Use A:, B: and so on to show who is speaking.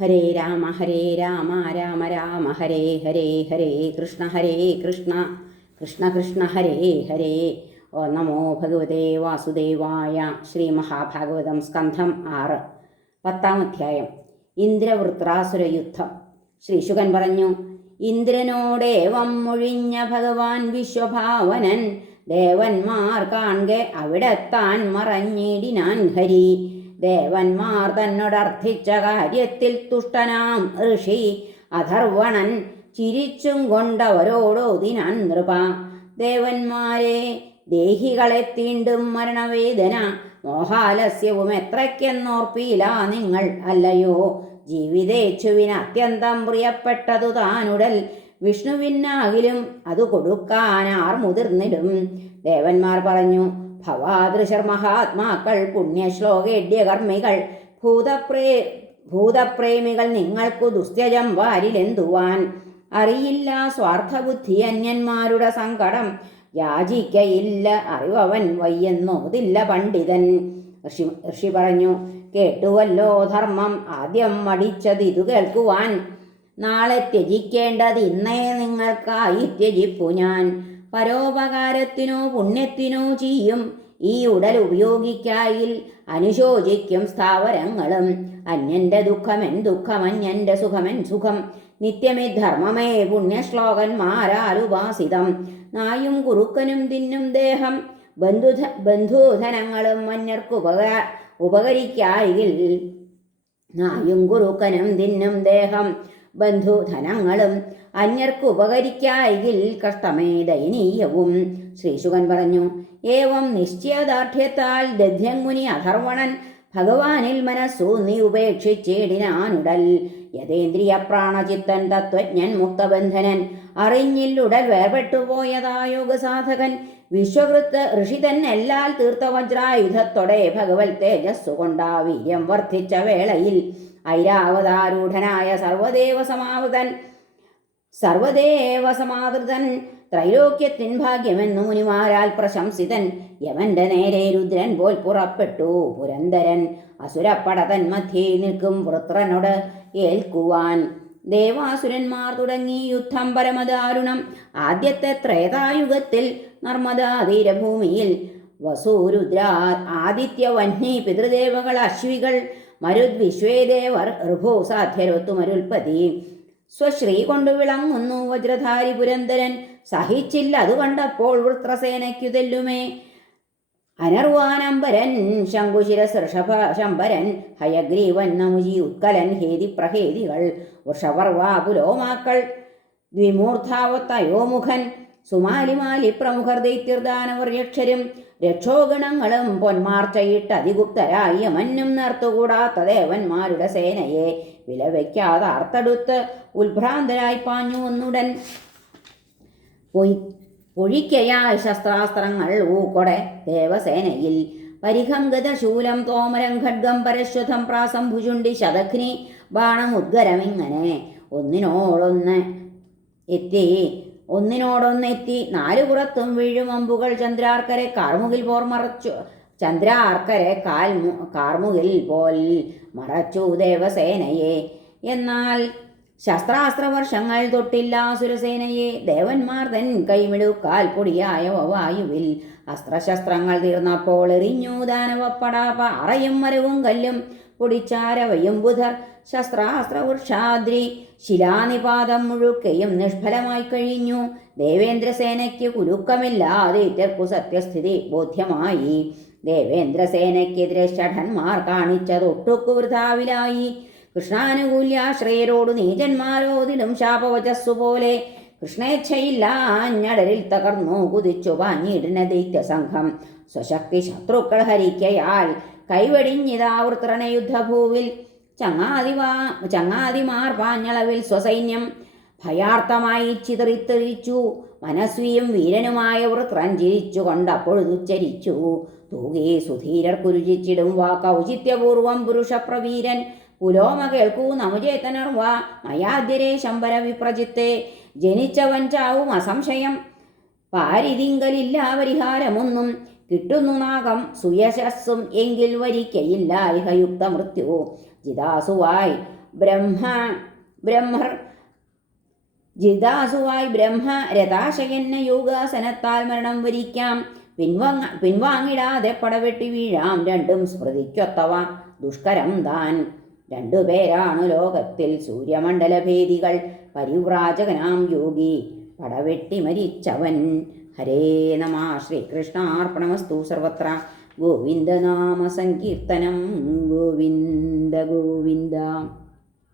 A: ഹരേ രാമ ഹരേ രാമ രാമ രാമ ഹരേ ഹരേ ഹരേ കൃഷ്ണ ഹരേ കൃഷ്ണ. കൃഷ്ണ കൃഷ്ണ ഹരേ ഹരേ. ഓ നമോ ഭഗവതേ വാസുദേവായ ശ്രീ മഹാഭാഗവതം സ്കന്ധം ആറ്. പത്താം അധ്യായം. ഇന്ദ്രവൃത്രാസുര യുദ്ധം ശ്രീശുകൻ പറഞ്ഞു ഇന്ദ്രനോടേവം മൊഴിഞ്ഞ ഭഗവാൻ വിശ്വഭാവനൻ ദേവന്മാർ കാണെ അവിടെത്താൻ മറഞ്ഞിടിനാൻ ഹരി. ദേവന്മാർ തന്നോടർത്ഥിച്ച കാര്യത്തിൽ തുഷ്ടനാം ഋഷി അധർവണൻ ചിരിച്ചും കൊണ്ടവരോടോതിനാൻ നൃപ. ദേവന്മാരെ ദേഹികളെ തീണ്ടും മരണവേദന. മോഹാലസ്യവും എത്രയ്ക്കെന്നോർപ്പിയില്ല നിങ്ങൾ അല്ലയോ? ജീവിതേച്ഛുവിന് അത്യന്തം പ്രിയപ്പെട്ടതു താനുടൽ. വിഷ്ണുവിനാകിലും അത് കൊടുക്കാനാർ മുതിർന്നിടും. ദേവന്മാർ പറഞ്ഞു ഭവാദൃശർ മഹാത്മാക്കൾ പുണ്യശ്ലോകേഡ്യകർമ്മികൾ ഭൂതപ്രേ ഭൂതപ്രേമികൾ നിങ്ങൾക്കു ദുസ്ത്യജം വാരിലെന്തുവാൻ? അറിയില്ല സ്വാർത്ഥബുദ്ധി അന്യന്മാരുടെ സങ്കടം യാചിക്കയില്ല അറിവവൻ വയ്യെന്നോതില്ല പണ്ഡിതൻ. ഋഷി ഋഷി പറഞ്ഞു കേട്ടുവല്ലോ ധർമ്മം ആദ്യം മടിച്ചത് ഇതു കേൾക്കുവാൻ. നാളെ ത്യജിക്കേണ്ടത് ഇന്നേ നിങ്ങൾക്കായി ത്യജിപ്പു ഞാൻ. പരോപകാരത്തിനോ പുണ്യത്തിനോ ചെയ്യും. ഈ ഉടൽ ഉപയോഗിക്കായിൽ അനുശോചിക്കും സ്ഥാവരങ്ങളും. അന്യന്റെ ദുഃഖമെൻ അന്യന്റെ സുഖമെൻ സുഖം. നിത്യമേ ധർമ്മമേ പുണ്യശ്ലോകന്മാരാലുപാസിതം നായും കുറുക്കനും തിന്നും ദേഹം. ബന്ധുധ ബന്ധുധനങ്ങളും മന്യർക്ക് ഉപക ഉപകരിക്കായിൽ നായും കുറുക്കനും തിന്നും ദേഹം. ബന്ധുധനങ്ങളും അന്യർക്ക് ഉപകരിക്കായിൽ കഷ്ടമേ ദയനീയവും ശ്രീശുകൻ പറഞ്ഞു ഏവം നിശ്ചയദാർഢ്യത്താൽ ദധ്യങ്മുനി അധർവണൻ ഭഗവാനിൽ മനസ്സു നീ ഉപേക്ഷിച്ചിടിനാനുടൽ. യഥേന്ദ്രിയ പ്രാണചിത്തൻ തത്വജ്ഞൻ മുക്തബന്ധനൻ അറിഞ്ഞില്ലുടൽ വേർപെട്ടുപോയതായോഗ സാധകൻ വിശ്വകൃത്ത് ഋഷി തന്നെല്ലാൽ തീർത്ത വജ്രായുധത്തോടെ ഭഗവത് തേജസ്സു കൊണ്ടാ വീര്യം വർദ്ധിച്ച വേളയിൽ ഐരാവതാരൂഢനായ സർവദേവ സമാവൃതൻ സർവദേവ ത്രൈലോക്യത്തിൻ ഭാഗ്യമെന്നു മുനിമാരാൽ പ്രശംസിതൻ യമന്റെ നേരെ രുദ്രൻ പോൽ പുറപ്പെട്ടു പുരന്തരൻ അസുരപ്പടതൻ മധ്യേ നിൽക്കും വൃത്രനോട് ഏൽക്കുവാൻ. ദേവാസുരന്മാർ തുടങ്ങി യുദ്ധം പരമദാരുണം. ആദ്യത്തെ ത്രേതായുഗത്തിൽ നർമ്മദാ തീരഭൂമിയിൽ വസൂരുദ്ര ആദിത്യ വഹ്നി പിതൃദേവകൾ അശ്വികൾ മരുദ് വിശ്വേദേവർ ഋഭു സാധ്യരൊത്തു മരുൽപതി സ്വശ്രീ കൊണ്ടു വിളങ്ങുന്നു വജ്രധാരി പുരന്തരൻ സഹിച്ചില്ല അത് കണ്ടപ്പോൾ വൃത്രസേനയ്ക്കു തെല്ലുമേ. അനർവാനംബരൻ ശങ്കുശിരസ് ഋഷഭ ശംബരൻ ഹയഗ്രീവൻ നമുജി ഉത്കലൻ ഹേതി പ്രഹേദികൾ വൃഷപർവാ പുലോമാക്കൾ ദ്വിമൂർധാവത്തയോമുഖൻ സുമാലിമാലി പ്രമുഖർ ദൈത്യർദാനവർ യക്ഷരും രക്ഷോഗണങ്ങളും പൊന്മാർച്ചയിട്ട് അതിഗുപ്തരായി മഞ്ഞും നേർത്തുകൂടാത്ത ദേവന്മാരുടെ സേനയെ വിലവയ്ക്കാതെ അർത്തെടുത്ത് ഉത്ഭ്രാന്തരായി പാഞ്ഞു ഒന്നുടൻ പൊയ് ശസ്ത്രാസ്ത്രങ്ങൾ ഊക്കൊടെ ദേവസേനയിൽ. പരിഹംഗത ശൂലം തോമരം ഖഡ്ഗം പരശ്വതം പ്രാസം ഭുജുണ്ടി ശതഘ്നി ബാണമുദ്ഗരമിങ്ങനെ ഒന്നിനോടൊന്ന് എത്തി. ഒന്നിനോടൊന്നെത്തി നാലു പുറത്തും വീഴും അമ്പുകൾ ചന്ദ്രാർക്കരെ കാർമുകിൽ പോർ മറച്ചു ചന്ദ്രാർക്കരെ കാൽ കാർമുകിൽ പോൽ മറച്ചു ദേവസേനയെ. എന്നാൽ ശസ്ത്രാസ്ത്രവർഷങ്ങൾ തൊട്ടില്ല സുരസേനയെ. ദേവന്മാർ തൻ കൈമിടുക്കാൽ പൊടിയായ വായുവിൽ അസ്ത്രശസ്ത്രങ്ങൾ തീർന്നപ്പോൾ എറിഞ്ഞു. ദാനവപ്പട പാറയും മരവും കല്ലും പൊടിച്ചാരവയും ബുധർ ശസ്ത്രാസ്ത്രവൃക്ഷാദ്രി ശിലാനിപാതം മുഴുക്കയും നിഷ്ഫലമായി കഴിഞ്ഞു. ദേവേന്ദ്രസേനയ്ക്ക് കുലുക്കമില്ലാതെ ഇറ്റർക്കു സത്യസ്ഥിതി ബോധ്യമായി. ദേവേന്ദ്രസേനയ്ക്കെതിരെ ഷഠന്മാർ കാണിച്ചതൊട്ടുക്കു വൃഥാവിലായി. കൃഷ്ണാനുകൂല്യാശ്രയരോട് നീചന്മാരോതിലും ശാപവചസ്സു പോലെ കൃഷ്ണേച്ഛയില്ല തകർന്നു കുതിച്ചു പാഞ്ഞിടുന്ന ദൈത്യസംഘം. സ്വശക്തി ശത്രുക്കൾ ഹരിക്കയാൽ കൈവടിഞ്ഞിതാവൃത്രണ യുദ്ധഭൂവിൽ. ചങ്ങാതിവാ ചങ്ങാതിമാർ പാഞ്ഞളവിൽ സ്വസൈന്യം ഭയാർത്ഥമായി ചിതറിത്തെറിച്ചു. മനസ്വിയും വീരനുമായ വൃത്രൻ ചിരിച്ചു കൊണ്ടപ്പോഴുച്ചരിച്ചു തൂകേ സുധീരർ കുരുചിച്ചിടും വാ കൗചിത്യപൂർവം പുരുഷപ്രവീരൻ. പുലോമ കേൾക്കൂ നമുചേതനർ വാ മയാദ്യരേ ശമ്പര വിപ്രജിത്തെ. ജനിച്ചവൻ ചാവും അസംശയം. പാരിതിങ്കലില്ല പരിഹാരമൊന്നും കിട്ടുന്നു നാഗം സുയശസ്സും എങ്കിൽ വരിക്കയില്ല ഇഹയുക്ത മൃത്യു ജിതാസുവായി ബ്രഹ്മ ബ്രഹ്മർ ജിതാസുവായി ബ്രഹ്മ രഥാശയന്ന യോഗാസനത്താൽ മരണം വരിക്കാം. പിൻവാങ്ങ പിൻവാങ്ങിടാതെ പടവെട്ടി വീഴാം. രണ്ടും സ്മൃതിക്കൊത്തവ ദുഷ്കരം താൻ. രണ്ടുപേരാണ് ലോകത്തിൽ സൂര്യമണ്ഡലഭേദികൾ. പരിവ്രാജകനാം യോഗി പടവെട്ടി മരിച്ചവൻ. ഹരേ നമ ശ്രീകൃഷ്ണാർപ്പണമസ്തു സർവത്ര ഗോവിന്ദനാമ സങ്കീർത്തനം ഗോവിന്ദ ഗോവിന്ദ